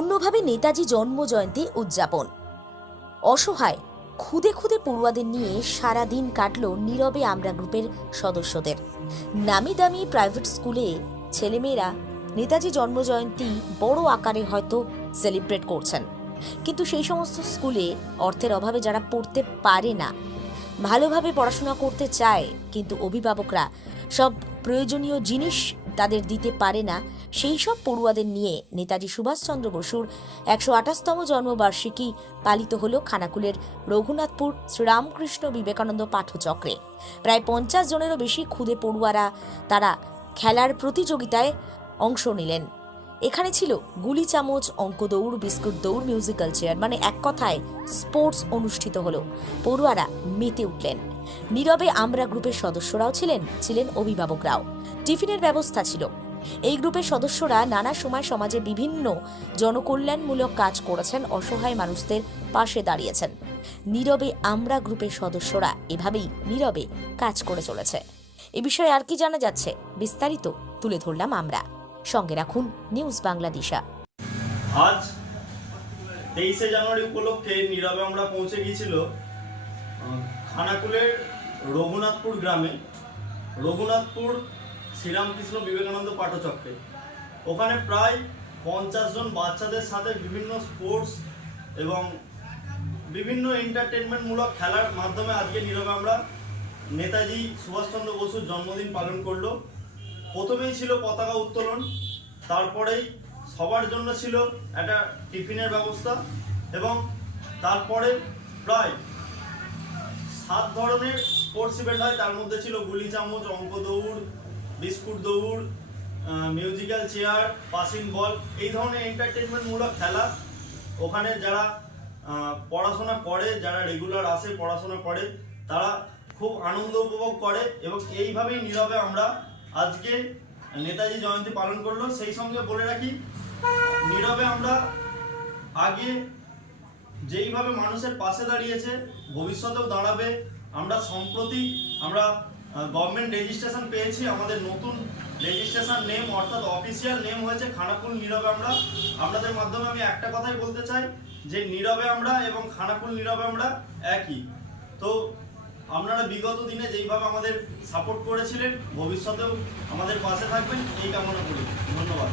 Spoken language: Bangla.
নেতাজি জন্ম জয়ন্তী উদযাপন। অসহায়, খুদে খুদে পড়ুয়াদের নিয়ে সারা দিন কাটল নীরবে আমরা গ্রুপের সদস্যদের। নামি দামি প্রাইভেট স্কুলে ছেলেমেয়েরা নেতাজি জন্মজয়ন্তী বড় আকারে হয়তো সেলিব্রেট করছেন। কিন্তু সেই সমস্ত স্কুলে অর্থের অভাবে যারা পড়তে পারে না, ভালোভাবে পড়াশোনা করতে চায়, কিন্তু অভিভাবকরা সব প্রয়োজনীয় জিনিস তাদের দিতে পারে না, সেই সব পড়ুয়াদের নিয়ে নেতাজি সুভাষচন্দ্র বসুর একশো আঠাশতম জন্মবার্ষিকী পালিত হল খানাকুলের রঘুনাথপুর শ্রীরামকৃষ্ণ বিবেকানন্দ পাঠচক্রে। প্রায় পঞ্চাশ জনেরও বেশি ক্ষুদে পড়ুয়ারা তারা খেলার প্রতিযোগিতায় অংশ নিলেন। এখানে ছিল গুলি চামচ, অঙ্ক দৌড়, বিস্কুট দৌড়, মিউজিক্যাল চেয়ার মানে এক কথায় স্পোর্টস অনুষ্ঠিত হলো। পড়ুয়ারা মেতে উঠলেন। নীরবে আমরা গ্রুপের সদস্যরাও ছিলেন ছিলেন অভিভাবকরাও। টিফিনের ব্যবস্থা ছিল। এই গ্রুপের সদস্যরা নানা সময় সমাজে বিভিন্ন জনকল্যাণমূলক কাজ করেছেন, অসহায় মানুষদের পাশে দাঁড়িয়েছেন। নীরবে আমরা গ্রুপের সদস্যরা এভাবেই নীরবে কাজ করে চলেছে। এ বিষয়ে আর কি জানা যাচ্ছে, বিস্তারিত তুলে ধরলাম আমরা। সঙ্গে রাখুন নিউজ বাংলাদেশা আজ তেইশে জানুয়ারি উপলক্ষে নীরবে আমরা পৌঁছে গিয়েছিল খানাকুলের রঘুনাথপুর গ্রামে। রঘুনাথপুর শ্রীরামকৃষ্ণ বিবেকানন্দ পাঠচক্রে। ওখানে প্রায় পঞ্চাশ জন বাচ্চাদের সাথে বিভিন্ন স্পোর্টস এবং বিভিন্ন এন্টারটেনমেন্টমূলক খেলার মাধ্যমে আজকে নীরবে আমরা নেতাজি সুভাষচন্দ্র বসুর জন্মদিন পালন করল। প্রথমেই ছিল পতাকা উত্তোলন, তারপরেই সবার জন্য ছিল একটা টিফিনের ব্যবস্থা এবং তারপরে প্রায় সাত ধরনের স্পোর্টস ইভেন্ট হয়। তার মধ্যে ছিল গুলি চামচ, অঙ্ক দৌড় বিস্কুট, দৌড় মিউজিক্যাল চেয়ার পাসিং বল এই ধরনের এন্টারটেনমেন্টমূলক খেলা। ওখানে যারা পড়াশোনা করে, যারা রেগুলার আসে, পড়াশোনা করে, তারা খুব আনন্দ উপভোগ করে এবং এইভাবেই নীরবে আমরা আজকে নেতাজি জয়ন্তী পালন করল। সেই সঙ্গে বলে রাখি, নীরবে আমরা আগে যেইভাবে মানুষের পাশে দাঁড়িয়েছে, ভবিষ্যতেও দাঁড়াবে। আমরা সম্প্রতি আমরা গভর্নমেন্ট রেজিস্ট্রেশন পেয়েছি, আমাদের নতুন রেজিস্ট্রেশন নেম অর্থাৎ অফিসিয়াল নেম হয়েছে খানাকুল নীরবে আমরা। আপনাদের মাধ্যমে আমি একটা কথাই বলতে চাই, যে নীরবে আমরা এবং খানাকুল নীরবে আমরা একই। তো আপনারা বিগত দিনে যেইভাবে আমাদের সাপোর্ট করেছিলেন, ভবিষ্যতেও আমাদের পাশে থাকবেন, এই কামনা করি। ধন্যবাদ।